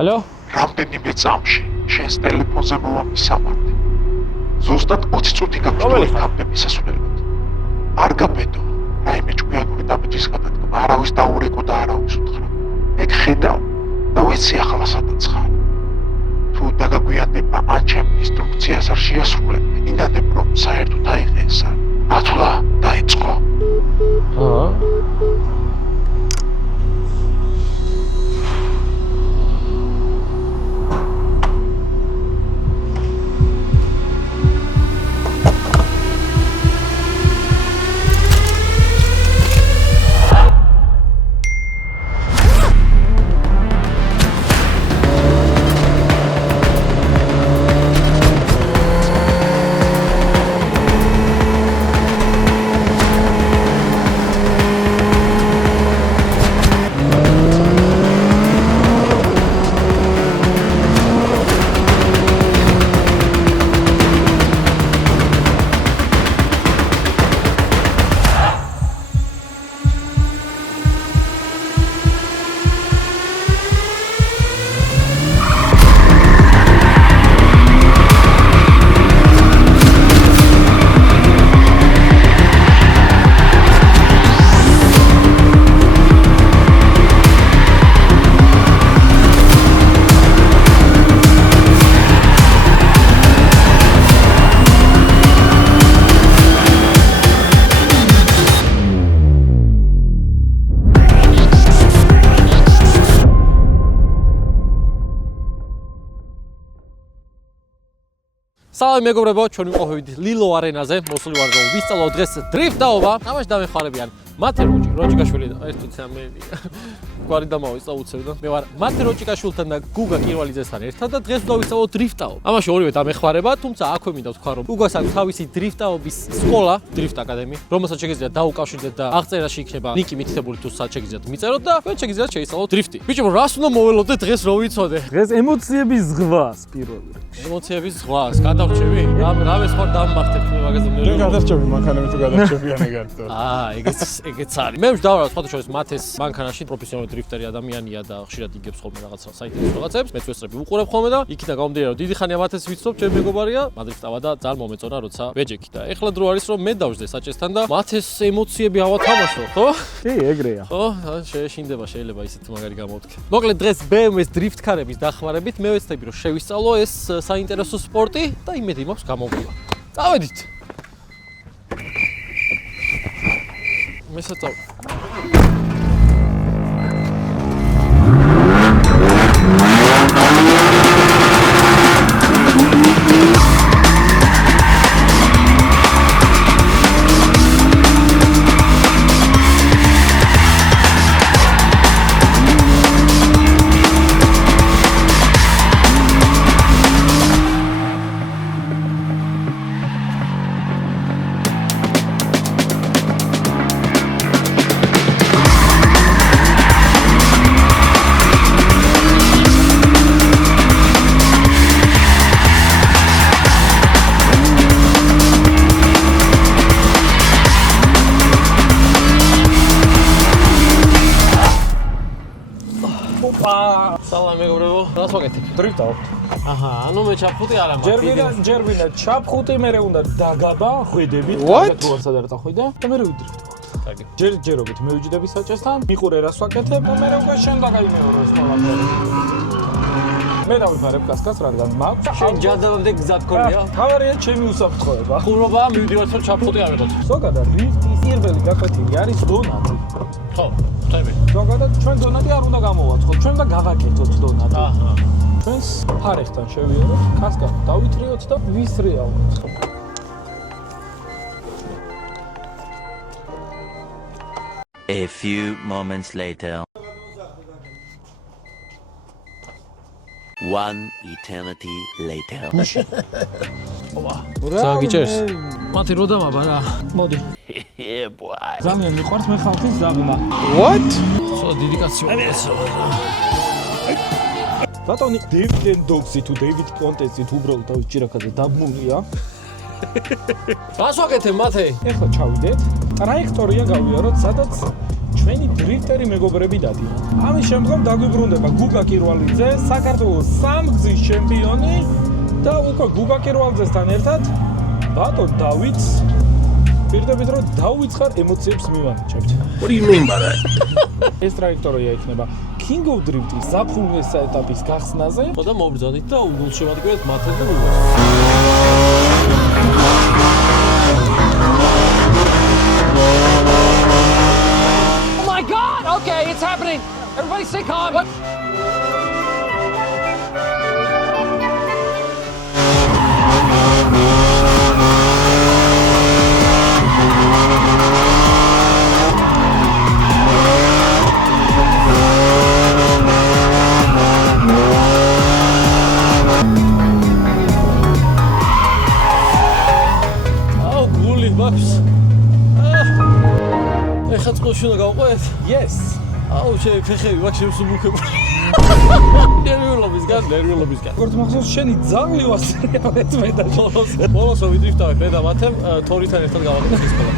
Алло? რამდენიმე წამში შენს ტელეფონზე მოვა მისამართი. ზუსტად 20 წუთი გაქვს თამბე მისასვლელად. არ გაბედო, რაიმე ჭკვიანური დაბეჭდის გადადგმა არავის დაურეკო და არავის უთხრა. ეგ ხედავ და ვიცი ახლა სადაც ხარ. თუ დაგაგვიანდება ან ჩემ ინსტრუქციას არ შეასრულებ, ინდადებ რომ საერთოდ აიღესა. ათვლა დაიწყო. Salve მეგობრებო, ჩვენ ვიყოფებით ლილო არენაზე, მოსული ვარ რომ ვისწავლოთ დღეს დრიფტაობა. თამაში დამეხმარებიან მათე როჭიკაშვილი და ერთიც ამელი. გვარი დამავიწყა უცებდა. მე ვარ მათე როჭიკაშვილთან და გუგა კირვალიძესთან ერთად და დღეს დავისწავლოთ დრიფტაობა. ამაში ორივე დამეხმარება, თუმცა აქვე მინდა ვთქვა რომ გუგას აქვს თავისი დრიფტაობის სკოლა, დრიფტ აკადემია, რომელსაც შეგიძლიათ დაუკავშირდეთ და აღწერაში იქნება ლინკი მითითებული თუ სად შეგიძლიათ მიწეროთ და თქვენ შეგიძლიათ შეისწავლოთ დრიფტი. ბიჭო, რას უნდა მოველოდეთ დღეს რო ვიცოდე? დღეს ემოციების ზღვას პირველ რიგში. ემოციების ზღვას, გადავრჩევი? რამე სხვა დამმახტებ მე მაგაზე მე. მე გადარჩევი მანქანები თუ გადარჩევიან ეგართო. ეგეც არის. მე ვდავარ სხვადასხვა მათეს მანქანაში პროფესიონალი დრიფტერი ადამიანია და ხშირად იგებს ხოლმე რაღაცა საინტერესო რაღაცებს. მეც ვესწრები ვუყურებ ხოლმე და იქიდან გამომდინარე რომ დიდი ხანია მათეს ვიცნობ, ჩემ მეგობარია, მადრიფტავა და ძალიან მომეწონა როცა ვეჯექი და ეხლა დრო არის რომ მე დავждე საჭესთან და მათეს ემოციები ავათამაშო, ხო? კი, ეგრეა. ხო, შეეშინდება შეიძლება ისეთ მაგარი გამოვთქე. მოკლედ დღეს BMW-ს დრიფტ კარების დახმარებით მე ვეცდები რომ შევისწავლო ეს საინტერესო სპორტი და იმედი მაქვს გამოვიდა. წავედით. მესაწავ. Salam მეგობრებო, რას ვაკეთებ? დრიფტავ. აჰა, ანუ მე ჩაფხუტი არა მაქვს. ჯერვინა ჩაფხუტი მე უნდა დაგაბა, ხვიდებით, კარგად როარ სადარ წახვიდე და მე ვიდრიფტავ. კარგი. ჯერჯერობით მე ვიჯდები საჭესთან, მიყურე რას ვაკეთებ და მე უკვე შენ დაგაიმეორო ეს ყველაფერი. მე დავიფარებ კასკას, რადგან მაქვს. შენ ჯადავამდე გზად ქონია? თავარია ჩემი უსაფრთხოება. ხუმრობა მივიდივართ რომ ჩაფხუტი არ ვიყოთ. ზოგადად დრიფტის პირველი გაკვეთილი არის დონატი. ხო, ხტები. ზოგადად ჩვენ დონატი არ უნდა გამოვაცხოთ, ჩვენ და გავაკეთოთ დონატი. აჰა. ჩვენს ფარეხთან შევიაროთ, კასკას დავითრიოთ და ვისრიალოთ. A few moments later. One eternity later. საგიჭერს? მათი რო დამაბა რა. მოდი. Yeah, boy. ძალიან მიყვარს მე ხალხის ზაღმა. What? სულ დიდი კაცი ვარ. ბატონი დევიდ დოქსი თუ დევიდ კონტესი თუ უბრალოდ თავის ჭირაქაზე დაბმულია. რას ვაკეთებ მათე? ეხლა ჩავიდეთ. ტრაექტორია გავიაროთ, სადაც ჩვენი დრიფტერი მეგობრები დადიან. ამის შემდგომ დაგვიბრუნდება გუგა კირვალიძე, საქართველოს სამგზის ჩემპიონი და უკვე გუგა კირვალიძესთან ერთად ბატონ დავითს პირდებით რომ დავიწყარ ემოციებს მივანიჭებთ. What do you mean by that? ეს ტრაექტორია იქნება King of Drift-ის ზაფხულის ეტაპის გახსნაზე. ხო და მობრძანით და გულშემატკივრად მათეთ და გულს. Oh my God! Okay, it's happening. Everybody stay calm. აუ გული მაქვს. ეხლა წყალში უნდა გავყვეთ? Yes. აუ ფეხები მაქვს შემსუბუქებული. ნერვიულობისგან. როგორც მახსოვს, შენი ძაღლი ვასწრია მე და ბოლოს ვიდრიფტავით მე და მათემ თორითან ერთად გავაკეთეთ ეს ყველა.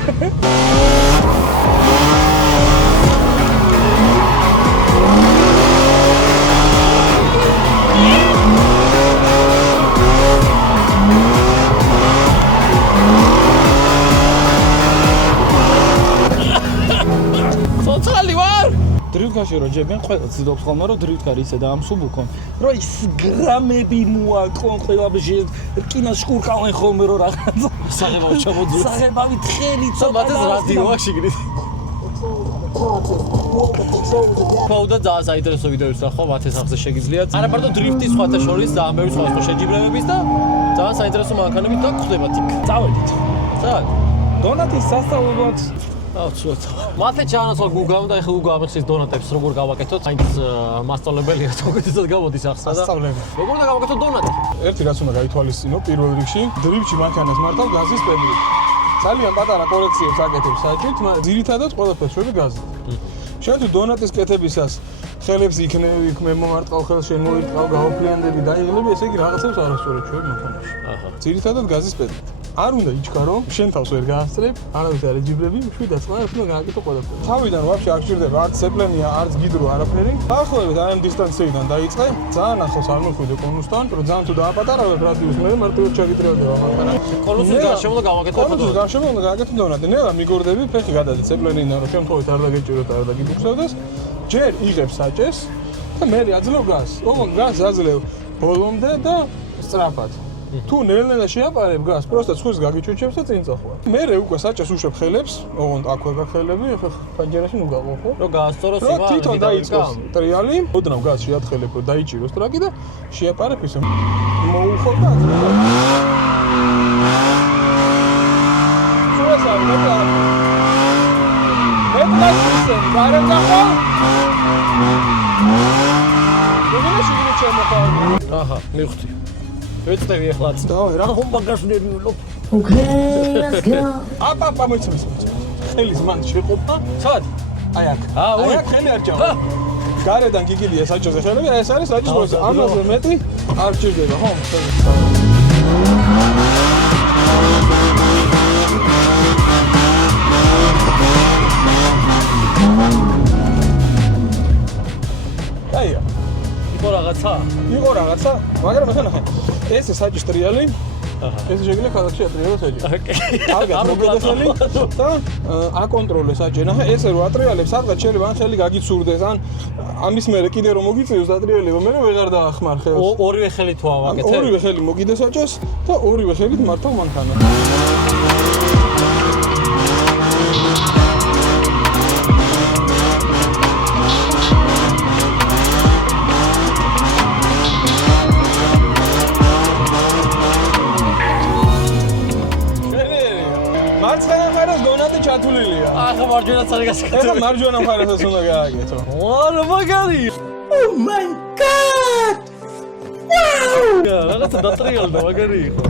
ცოცხალი ვარ! დრიფტკარში რო ჯებიან, ყველა ცდილობს ხოლმე რომ დრიფტკარი ისე დაამსუბუქონ, რომ ის გრამები მოაკლონ, ყველა ბჟი რკინას შკურკავენ ხოლმე რომ რაღაცა საღებავ ჩამოძუს. საღებავი თხელი და ცოტა მათეს რადიო აქვს შიგნით. კაუდა ძალიან საინტერესო ვიდეოებს ნახო მათეს ახზე შეგიძლიათ. არა მარტო დრიფტის სხვათა შორის ძალიან ბევრი სხვა შეჯიბრებების და ძალიან საინტერესო მანქანებით და გხდებათ იქ. წავედით. ძალიან. დონატის სასწავლებლად აუ ცოტა. მათე ჩაანაცვლა გუგამ და ეხლა გუგა ამეხსის დონატებს როგორ გავაკეთოთ. საინც მასწავლებელია თქეთიცად გამოდის ახსნა და სასწავლებელი. როგორ უნდა გავაკეთოთ დონატი? ერთი რაც უნდა გაითვალისწინო პირველ რიგში, დრიფტში მანქანას მართავ გაზის პედლით. ძალიან პატარა კორექციებს აკეთებს საჭირთ, მაგრამ ძირითადად ყველაფერს შვები გაზით. შენ თუ დონატის კეთებისას ხელებს იქნები, მომარტყავ ხელს შენ მოიტყავ, გაოფლიანდები, დაიღლები, ესე იგი რაღაცებს არასწორად შვები მანქანაში. აჰა. ძირითადად გაზის პედლით. არ უნდა იჩქარო, შენ თავს ვერ გაასწრებ, არავის არ ეჯიბრები, შვიდაც მაგრამ უნდა გააკეთო ყველაფერი. თავიდან ვაფშე არ გჭირდება არც ცეპლენია, არც გიდრო, არაფერი. დაახლოებით ამ დისტანციიდან დაიწყე, ძალიან ახლოს არ მოხვიდე კონუსთან, რომ ძალიან თუ დააპატარავებ რადიუსს, მე მარტივად ჩაგიტრიალდება მანქანა. კონუსის გარშემო უნდა გავაკეთოთ კონუსის გარშემო უნდა გააკეთო დონატი. ნელა მიგორდები, ფეხი გადადე ცეპლენიდან, რომ შემთხვევით არ დაგეჭიროთ, არ დაგიბუქსავდეს. ჯერ იღებ საჭეს და მე აძლევ გაზს. ოღონდ გაზს აძლევ ბოლომდე და სწრაფად. თუ ნელ-ნელა შეაპარებ გაზს, პროსტა ცხვის გაგიჩუჩებს და წინ წახვარ. მე უკვე საჭეს უშვებ ხელებს, ოღონდ აქვე გახელები, ახლა ფანჯერაში ნუ გავყო, ხო? რომ გაასწოროს რომ თვითონ დაიწყოს ტრიალი, ოდნავ გაზს შეათხელებ, რომ დაიჭიროს ტრაკი და შეაპარებ ისე. მოუხო და სუესა მეტა. მეტასისე, გარემახო. როგორ შეიძლება შემოხარ? აჰა, მივხვდი. ვეცდები ახლაც. დავე, რა ხომ მაგას ნერვიულობ. Okay, let's go. აპა, მოიცემს. ხელის მან შეყოფა. სად? აი აქ. აი აი აქ ხელი არ ჭამა. გარედან გიგილია საჭოზე ხელები, ეს არის საჭოს პროცესი. ამაზე მეტი არ ჭირდება, ხო? აია. იყო რაღაცა? იყო რაღაცა, მაგრამ ახლა ნახე. ეს საჭის ტრიალი. ეს შეგვიძლია ქალაქში ატრიალოს საჭი. კარგად მოგედახელი და აკონტროლე საჭი. ნახე, ესე რო ატრიალებს, სადღაც შეიძლება ან ხელი გაგიცურდეს, ან ამის მერე კიდე რომ მოგიწევს ატრიალება, მე ვეღარ დაახმარ ხელს. ორივე ხელით ვავაკეთე? ორივე ხელი მოგიდე საჭეს და ორივე ხელით მართავ მანქანას. მარცხენა მხარეს დონატი ჩათვლილია. ახლა მარჯვენა წარი გასაკეთე. ეხლა მარჯვენა მხარესაც უნდა გააკეთო. ვარა მაგარი. Oh my God! Wow! რაღაცა დატრიალდა მაგარი იყო.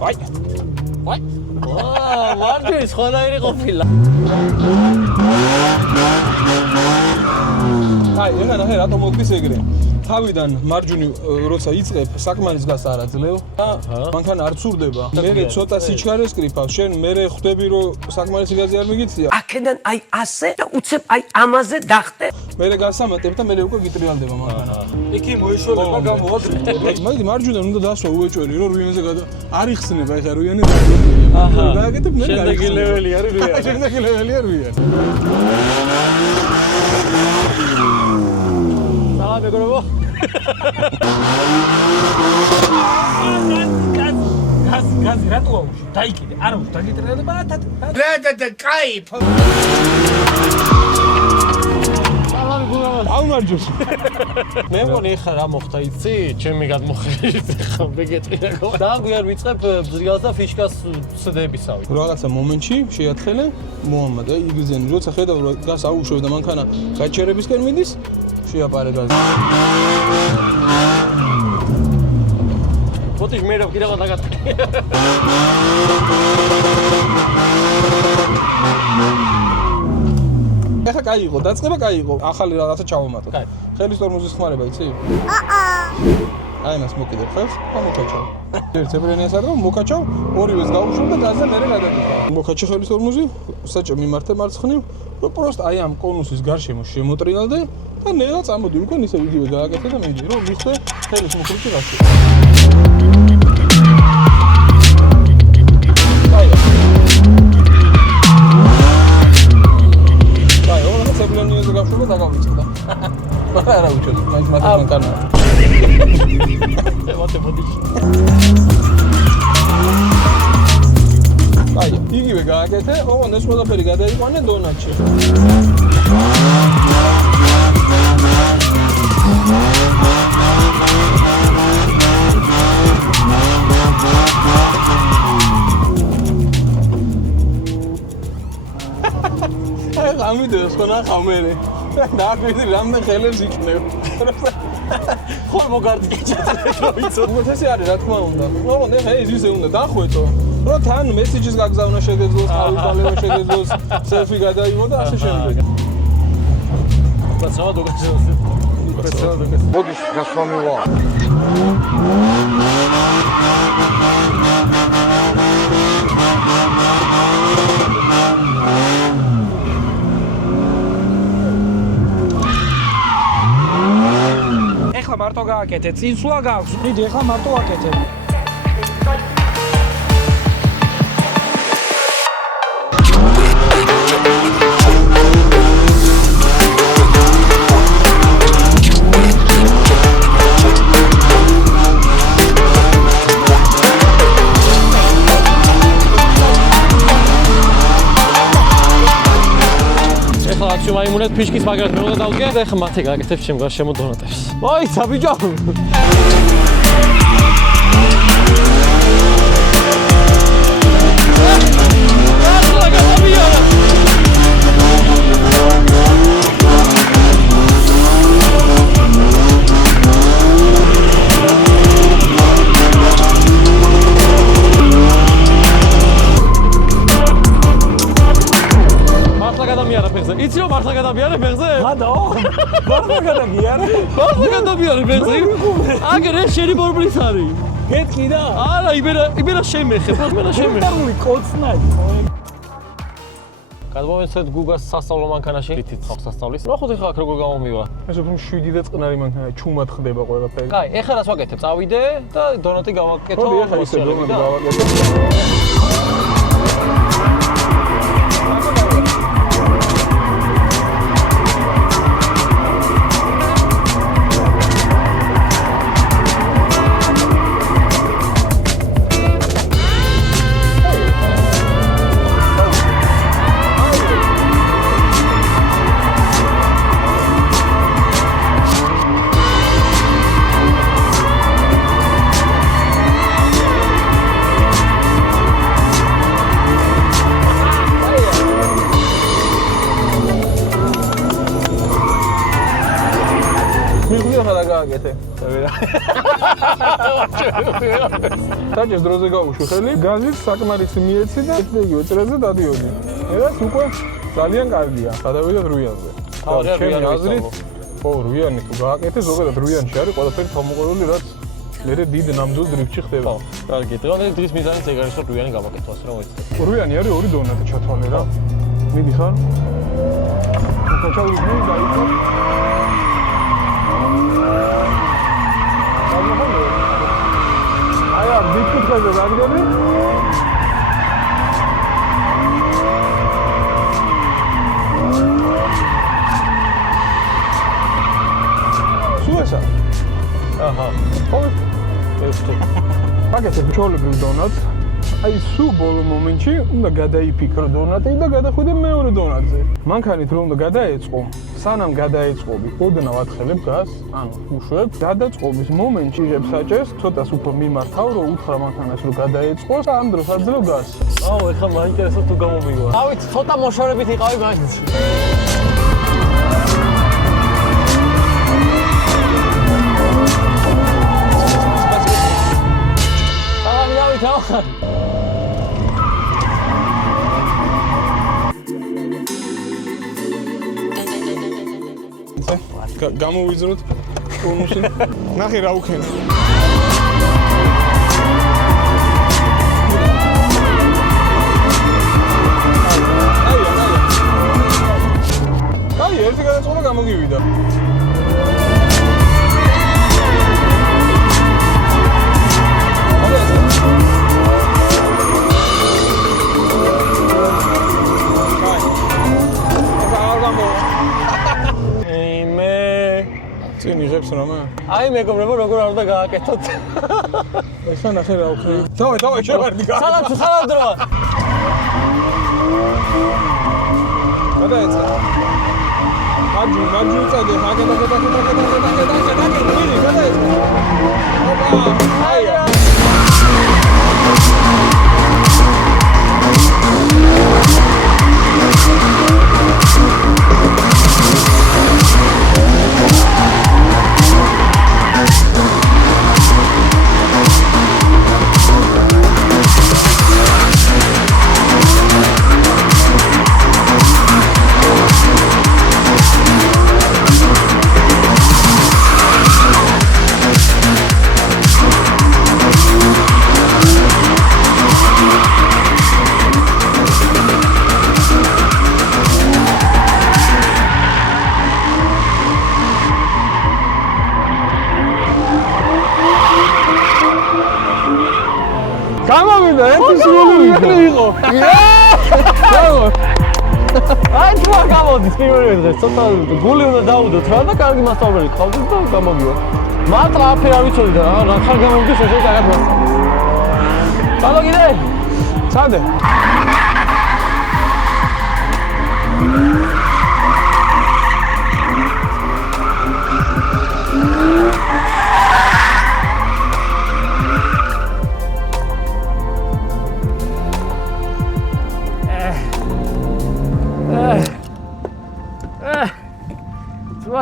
ვაი. ვაი. ვაა, მარჯვენა სხვანაირი ყოფილა. აი, ეხლა ნახე რატომ მოგდის ეგრე. თავიდან მარჯვნივ როცა იწყებ საკმარის გას არ აძლევ და მანქანა არ ცურდება. მე ცოტა სიჩქარეს კრიფავს. შენ მე ხვდები რომ საკმარისი გაზი არ მიგიწია. აქედან აი ასე და უცებ აი ამაზე დახტე. მე გასამატებ და მე უკვე გიტრიალდება მანქანა. იქი მოიშველება გამოვა. მაიდი მარჯვნიდან უნდა დასვა უეჭველი რომ რუიანზე არ იხსნება ეხა რუიანი დაგვიწყდება. აჰა. გააკეთებ მე შემდეგი ლეველი არის რუიანი. შემდეგი ლეველი არ რუიანი. სალამ მეგობრებო. გაზი რატო აუში? დაიკიდე. არა უშ დაგიტრიალება აუმარჯოს. მე მგონი ხა რა მოხდა იცი? ჩემი გადმოხერის ხა ვეგეტრია გო. დაგვი არ ვიწყებ ბზრიალს და ფიშკას სდებისავით. რაღაცა მომენტში შეათხელე, მოამადა იგზენი, როცა ხედავ რომ გას აუშვებს და მანქანა გაჩერებისკენ მიდის, შეაპარე გაზი. ფოტოშ მე რა კიდევ დაგატკი. ეხა კაი იყო, დაწყება კაი იყო. ახალი რაღაცა ჩავამატოთ. კაი. ხელის ტორმოზის ხმარება იცი? აი მას მოკიდებ ხელს და მოკაჩავ. ერთ ებრენიას არ და მოკაჩავ, ორივეს გაუშვებ და გაზზე მერე გადაგიხარ. მოკაჩე ხელის ტორმოზი, საჭე მიმართე მარცხნივ, რომ პროსტ აი ამ კონუსის გარშემო შემოტრინალდე და ნელა წამოდი უკან ისე იგივე გააკეთე და მიდი რომ მიხდე ხელის მუხრიჭი გასული. ცებრენიაზე გავშულა და გავიწყდა. არა უჩვენე, მაინც მანქანა. ვატე ბოდიში. აი, იგივე გააკეთე, ოღონდ ეს ყველაფერი გადაიყვანე დონატში. ამიდოს ხო ნახავ მე. დააკვირდი რამე ხელებს იქნებ. ხო მოგარდიჭეთ რომ იცო. უგეთესი არის რა თქმა უნდა. ოღონდ ეხა ეს ისე უნდა დახვეტო. რომ თან მესიჯის გაგზავნა შეგეძლოს, აუდალება შეგეძლოს, სელფი გადაიღო და ასე შემდეგ. ბაცავა დოგასოს. მოდი გასვამილა. ეხლა მარტო გააკეთე, წინსვლა გაქვს. მიდი ეხლა მარტო აკეთე. მაიმუნეთ ფიშკის მაგრად მე უნდა დავდგე და ეხლა მათე გააკეთებ ჩემ გარშემო დონატებს. მოიცა ბიჭო. იცი რომ მართლა გადაბიარე ფეხზე? მადო. მართლა გადაბიარე? მართლა გადაბიარე ფეხზე? აგერე შენი ბორბლის არის. გეტყვი და? არა, იბერა შემეხე, ფეხმენა შემეხე. ფუტარული კოცნაი. გადმოვეცეთ გუგას სასწავლო მანქანაში. თითით ხავს სასწავლის. ნახოთ ეხლა აქ როგორ გამომივა. ეს უფრო 7 და წყნარი მანქანა, ჩუმად ხდება ყველაფერი. კაი, ეხლა რას ვაკეთებ? წავიდე და დონატი გავაკეთო. მოდი ეხლა ისე დონატი გავაკეთო. გააკეთე. საჭეს დროზე გავუშვი ხელი, გაზის საკმარისი მიეცი და იგივე წრეზე დადიოდი. ეს უკვე ძალიან კარგია. გადავიდეთ რუიანზე. ჩემი აზრით ხო, რვიანი თუ გააკეთე, ზოგადად რვიანში არის ყველაფერი თავმოყოლული, რაც მერე დიდ ნამდვილ დრიფტში ხდება. კარგი, დღევანდელი დღის მიზანიც ეგ არის, რომ რვიანი გავაკეთო, ასე რომ ვიცი. რვიანი არის ორი დონატი ჩათვალე რა. მიდიხარ? კაჩაუზი დაიწყო. აი, მიკუთხედა დაგდები? სუესა. აჰა. ხო, ეს თუ პაკეტი ჩოლებრივ დონატს. აი სულ ბოლო მომენტში უნდა გადაიფიქრო დონატი და გადახვიდე მეორე დონატზე. მანქანით რომ უნდა გადაეწყო, სანამ გადაეწყობი, ოდნავ ათხელებ გაზს, ანუ უშვებ, გადაწყობის მომენტში იღებ საჭეს, ცოტას უფრო მიმართავ, რომ უთხრა მანქანას რომ გადაეწყოს, ამ დროს აძლევ გაზს. აუ, ეხლა მაინტერესებს თუ გამომიგვა. ავით, ცოტა მოშორებით იყავი მაგით. დავხარ. გამოვიძროთ კონუსი. ნახე რა უქენ. აი, ერთი გადაწყვეტა გამოგივიდა. წინ იღებს რამე? აი მეგობრებო, როგორ არ უნდა გააკეთოთ. ესა ნახე რა უხრი. დავай, შევარდი. სალამ დროა. გადაეცა. მაჯუ წადე, გადაეცა. ოპა, აია. გამოვიდა ერთი სულული იყო. ბრავო. აი თუ არ გამოდის პირველი დღეს, ცოტა გული უნდა დაუდოთ რა და კარგი მასწავლებელი ყავდით და გამოგივა. მართლა აფერი არ ვიცოდი და რა ხარ გამომდის ესე კარგად მასწავლე. ბალო კიდე? სადე?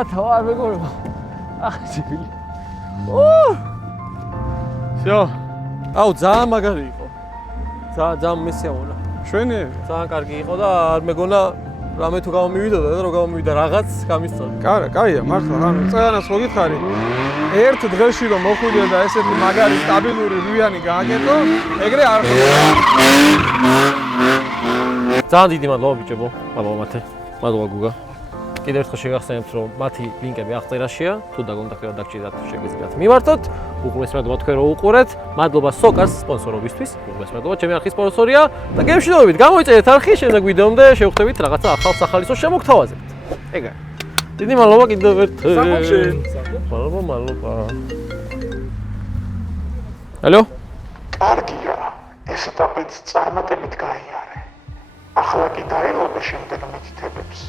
თავარ მეგობრებო. ახსილი. всё. აუ ძალიან მაგარი იყო. ძალიან მესიამონა. შვენიერი. ძალიან კარგი იყო და არ მეგონა რამე თუ გამომივიდოდა და რო გამომივიდა რაღაც გამისწორდა. კაია, მართლა, ანუ წელანას ხო გითხარი. ერთ დღეში რომ მოხვიდე და ესეთი მაგარი სტაბილური რვიანი გააკეთო, ეგრე არ ხდება. ძალიან დიდი მადლობა ბიჭებო. მადლობა მადლობა გუგა. კიდევ ერთხელ შეგახსენებთ რომ მათი ლინკები აღწერაშია, თუ დაკონტაქტებად დაგჭირდათ შეგიძლიათ მიმართოთ. უყურეს მადლობა თქვენ რომ უყურეთ. მადლობა სოკას სპონსორობისთვის. უყურეს მადლობა ჩემი არხის სპონსორია და გემშვიდობით გამოიწერეთ არხი შემდეგ ვიდეომდე შევხვდებით რაღაცა ახალ სახალისო შემოგთავაზებთ. ეგა. დიდი მადლობა კიდევ ერთხელ. მადლობა. ალო? კარგია. ეს ეტაპიც წარმატებით გაიარე. ახლა კი დაელოდე შემდეგ მითითებებს.